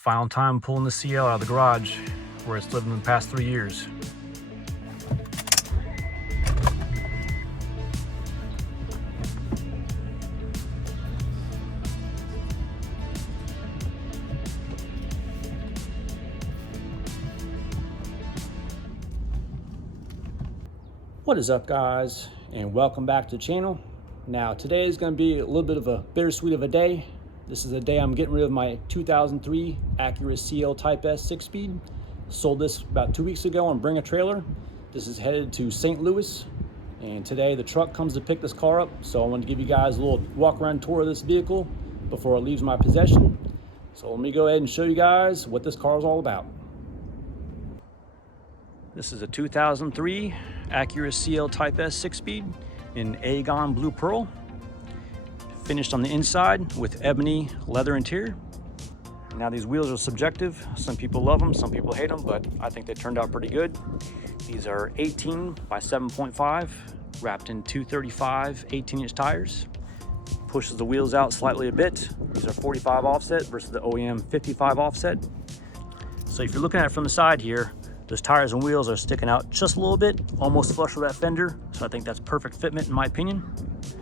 Final time pulling the CL out of the garage where it's lived in the past 3 years. What is up, guys, and welcome back to the channel. Now today is going to be a little bit of a bittersweet of a day. This is the day I'm getting rid of my 2003 Acura CL Type S 6-speed. Sold this about 2 weeks ago on Bring a Trailer. This is headed to St. Louis, and today the truck comes to pick this car up. So I wanted to give you guys a little walk around tour of this vehicle before it leaves my possession. So let me go ahead and show you guys what this car is all about. This is a 2003 Acura CL Type S 6-speed in Agon Blue Pearl. Finished on the inside with ebony leather interior. Now these wheels are subjective. Some people love them, some people hate them, but I think they turned out pretty good. These are 18 by 7.5, wrapped in 235 18-inch tires. Pushes the wheels out slightly a bit. These are 45 offset versus the OEM 55 offset. So if you're looking at it from the side here, those tires and wheels are sticking out just a little bit, almost flush with that fender. So I think that's perfect fitment in my opinion.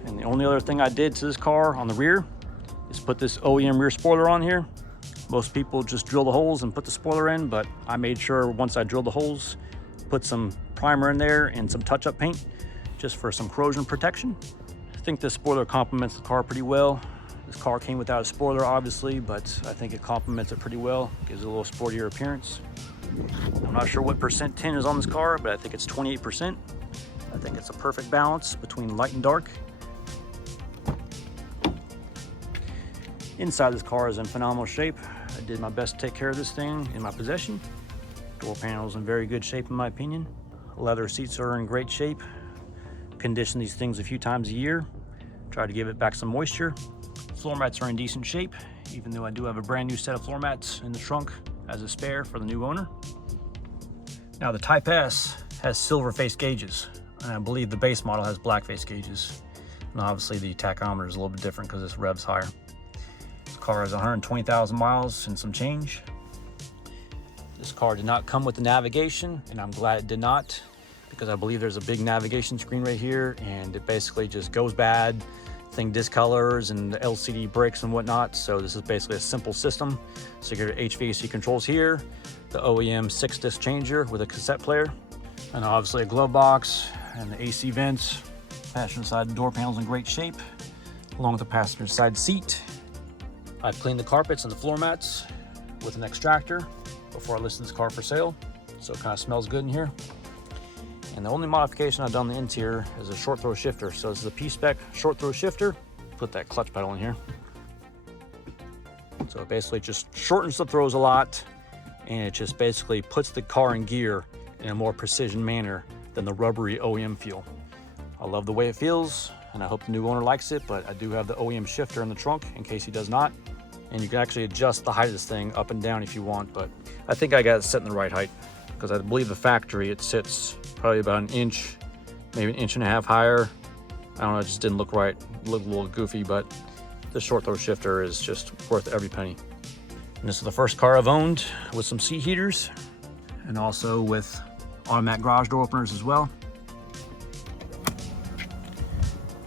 And the only other thing I did to this car on the rear is put this OEM rear spoiler on here. Most people just drill the holes and put the spoiler in, but I made sure once I drilled the holes, put some primer in there and some touch-up paint just for some corrosion protection. I think this spoiler complements the car pretty well. This car came without a spoiler, obviously, but I think it complements it pretty well. Gives it a little sportier appearance. I'm not sure what percent tin is on this car, but I think it's 28%. I think it's a perfect balance between light and dark. Inside this car is in phenomenal shape. I did my best to take care of this thing in my possession. Door panels in very good shape in my opinion. Leather seats are in great shape. Condition these things a few times a year. Try to give it back some moisture. Floor mats are in decent shape, even though I do have a brand new set of floor mats in the trunk as a spare for the new owner. Now the Type S has silver face gauges, and I believe the base model has black face gauges. And obviously the tachometer is a little bit different because this revs higher. This car has 120,000 miles and some change. This car did not come with the navigation, and I'm glad it did not, because I believe there's a big navigation screen right here, and it basically just goes bad. Thing discolors and the LCD brakes and whatnot. So this is basically a simple system. So you get your HVAC controls here, the OEM 6-disc changer with a cassette player, and obviously a glove box and the AC vents. Passenger side door panels in great shape, along with the passenger side seat. I've cleaned the carpets and the floor mats with an extractor before I listed this car for sale, so it kind of smells good in here. And the only modification I've done on the interior is a short throw shifter. So this is a P-spec short throw shifter. Put that clutch pedal in here. So it basically just shortens the throws a lot, and it just basically puts the car in gear in a more precision manner than the rubbery OEM feel. I love the way it feels, and I hope the new owner likes it, but I do have the OEM shifter in the trunk in case he does not. And you can actually adjust the height of this thing up and down if you want, but I think I got it set in the right height, because I believe the factory, it sits probably about an inch, maybe 1.5 inches higher. I don't know, it just didn't look right. It looked a little goofy, but the short throw shifter is just worth every penny. And this is the first car I've owned with some seat heaters, and also with automatic garage door openers as well.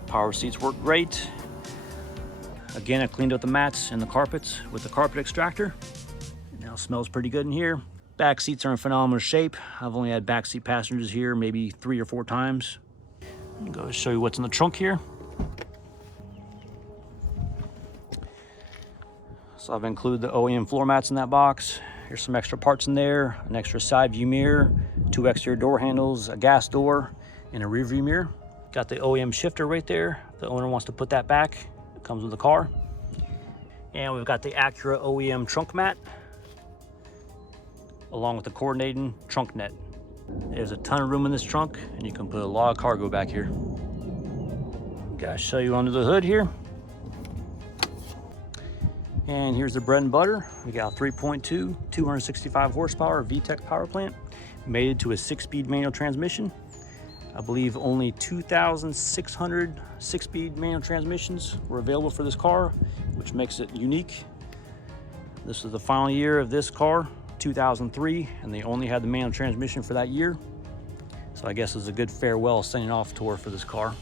Power seats work great. Again, I cleaned up the mats and the carpets with the carpet extractor. It now smells pretty good in here. Back seats are in phenomenal shape. I've only had backseat passengers here maybe 3 or 4 times. I'm going to show you what's in the trunk here. So I've included the OEM floor mats in that box. Here's some extra parts in there, an extra side view mirror, 2 exterior door handles, a gas door, and a rear view mirror. Got the OEM shifter right there. If the owner wants to put that back, it comes with the car. And we've got the Acura OEM trunk mat, along with the coordinating trunk net. There's a ton of room in this trunk, and you can put a lot of cargo back here. Gotta show you under the hood here. And here's the bread and butter. We got a 3.2, 265 horsepower VTEC power plant, mated to a 6-speed manual transmission. I believe only 2,600 6-speed manual transmissions were available for this car, which makes it unique. This is the final year of this car, 2003, and they only had the manual transmission for that year. So I guess it's a good farewell sending off tour for this car.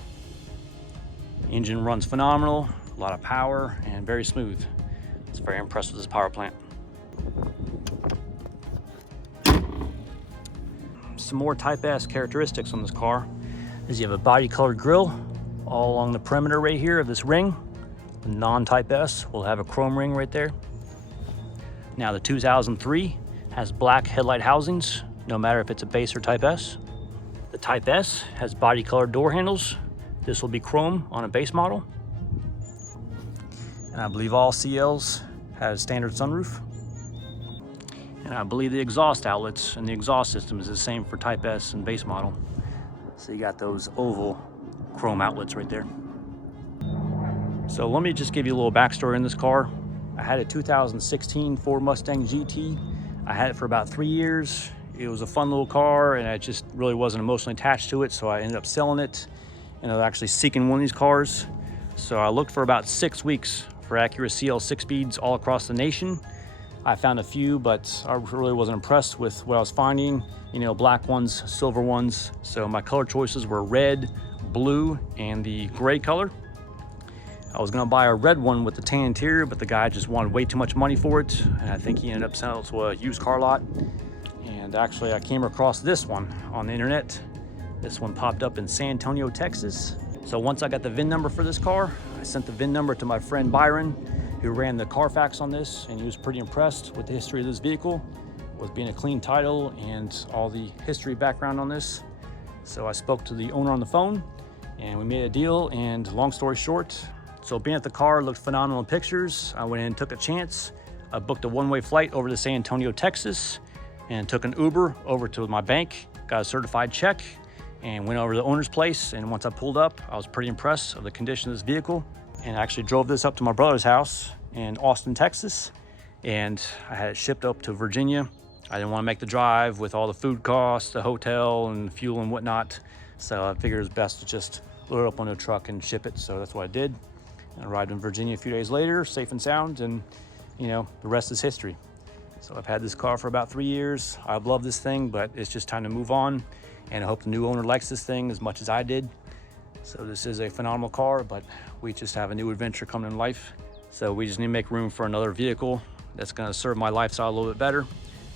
The engine runs phenomenal, a lot of power, and very smooth. It's very impressed with this power plant. Some more Type S characteristics on this car is you have a body colored grille all along the perimeter right here of this ring. The non-Type S will have a chrome ring right there. Now the 2003 has black headlight housings, no matter if it's a base or Type S. The Type S has body colored door handles. This will be chrome on a base model. And I believe all CLs have standard sunroof. And I believe the exhaust outlets and the exhaust system is the same for Type S and base model. So you got those oval chrome outlets right there. So let me just give you a little backstory in this car. I had a 2016 Ford Mustang GT. I had it for about 3 years. It was a fun little car and I just really wasn't emotionally attached to it, so I ended up selling it. And I was actually seeking one of these cars. So I looked for about 6 weeks for Acura CL 6-speeds all across the nation. I found a few, but I really wasn't impressed with what I was finding. You know, black ones, silver ones. So my color choices were red, blue, and the gray color. I was gonna buy a red one with the tan interior, but the guy just wanted way too much money for it. And I think he ended up selling it to a used car lot. And actually I came across this one on the internet. This one popped up in San Antonio, Texas. So once I got the VIN number for this car, I sent the VIN number to my friend Byron, who ran the Carfax on this, and he was pretty impressed with the history of this vehicle, with being a clean title and all the history background on this. So I spoke to the owner on the phone and we made a deal, and long story short, so being at the car looked phenomenal in pictures. I went in and took a chance. I booked a one-way flight over to San Antonio, Texas, and took an Uber over to my bank, got a certified check, and went over to the owner's place. And once I pulled up, I was pretty impressed of the condition of this vehicle. And I actually drove this up to my brother's house in Austin, Texas, and I had it shipped up to Virginia. I didn't want to make the drive with all the food costs, the hotel and fuel and whatnot. So I figured it was best to just load it up on a truck and ship it. So that's what I did. And I arrived in Virginia a few days later, safe and sound, and you know, the rest is history. So I've had this car for about 3 years. I've loved this thing, but it's just time to move on. And I hope the new owner likes this thing as much as I did. So this is a phenomenal car, but we just have a new adventure coming in life. So we just need to make room for another vehicle that's gonna serve my lifestyle a little bit better.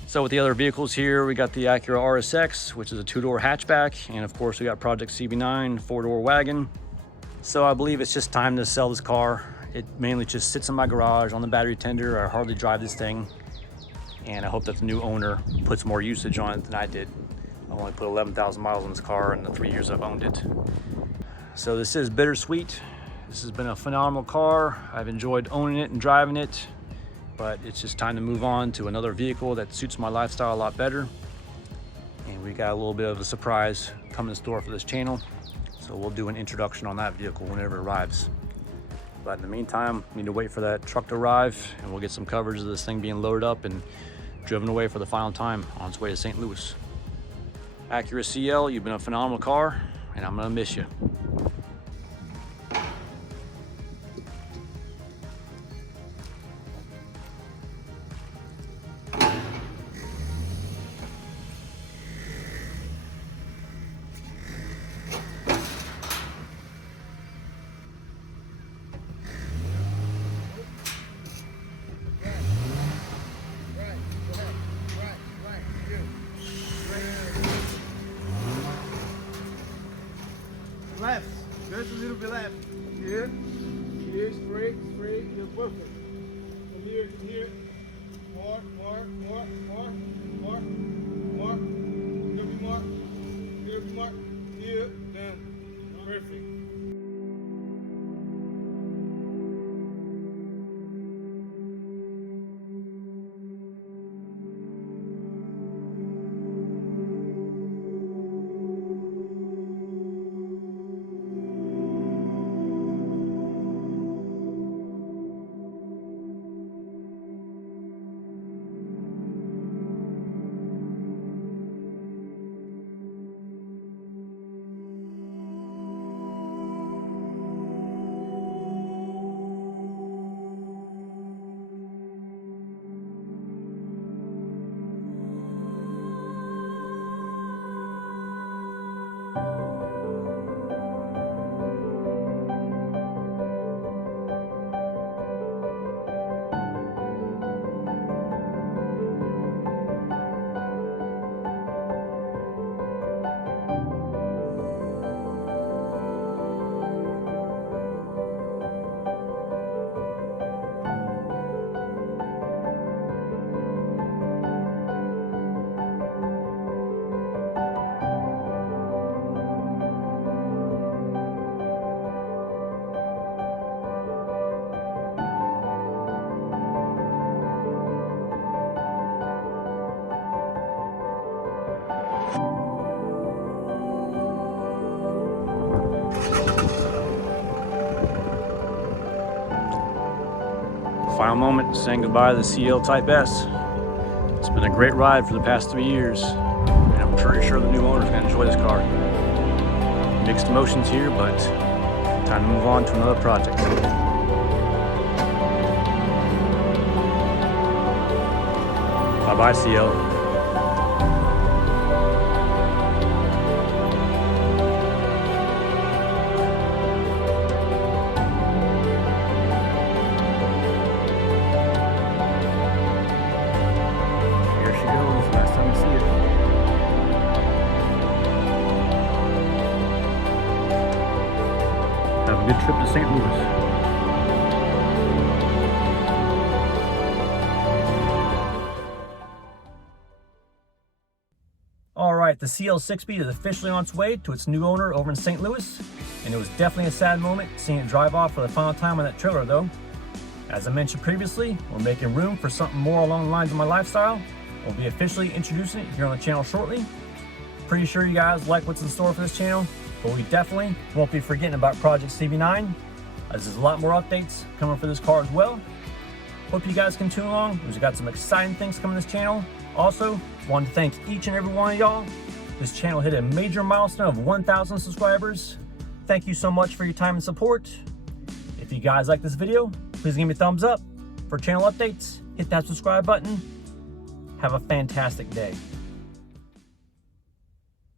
So with the other vehicles here, we got the Acura RSX, which is a 2-door hatchback. And of course we got Project CB9, 4-door wagon. So I believe it's just time to sell this car. It mainly just sits in my garage on the battery tender. I hardly drive this thing. And I hope that the new owner puts more usage on it than I did. I only put 11,000 miles on this car in the 3 years I've owned it. So this is bittersweet. This has been a phenomenal car. I've enjoyed owning it and driving it, but it's just time to move on to another vehicle that suits my lifestyle a lot better. And we got a little bit of a surprise coming in store for this channel. So we'll do an introduction on that vehicle whenever it arrives. But in the meantime, we need to wait for that truck to arrive, and we'll get some coverage of this thing being loaded up and driven away for the final time on its way to St. Louis. Acura CL, you've been a phenomenal car, and I'm gonna miss you. Left. Final moment, saying goodbye to the CL Type S. It's been a great ride for the past 3 years, and I'm pretty sure the new owner is going to enjoy this car. Mixed emotions here, but time to move on to another project. Bye-bye, CL. Have a good trip to St. Louis. All right, the CL6B is officially on its way to its new owner over in St. Louis, and it was definitely a sad moment seeing it drive off for the final time on that trailer though. As I mentioned previously, we're making room for something more along the lines of my lifestyle. We'll be officially introducing it here on the channel shortly. Pretty sure you guys like what's in store for this channel, but we definitely won't be forgetting about Project CB9, as there's a lot more updates coming for this car as well. Hope you guys can tune along, because we got some exciting things coming to this channel. Also, want to thank each and every one of y'all. This channel hit a major milestone of 1,000 subscribers. Thank you so much for your time and support. If you guys like this video, please give me a thumbs up. For channel updates, hit that subscribe button. Have a fantastic day.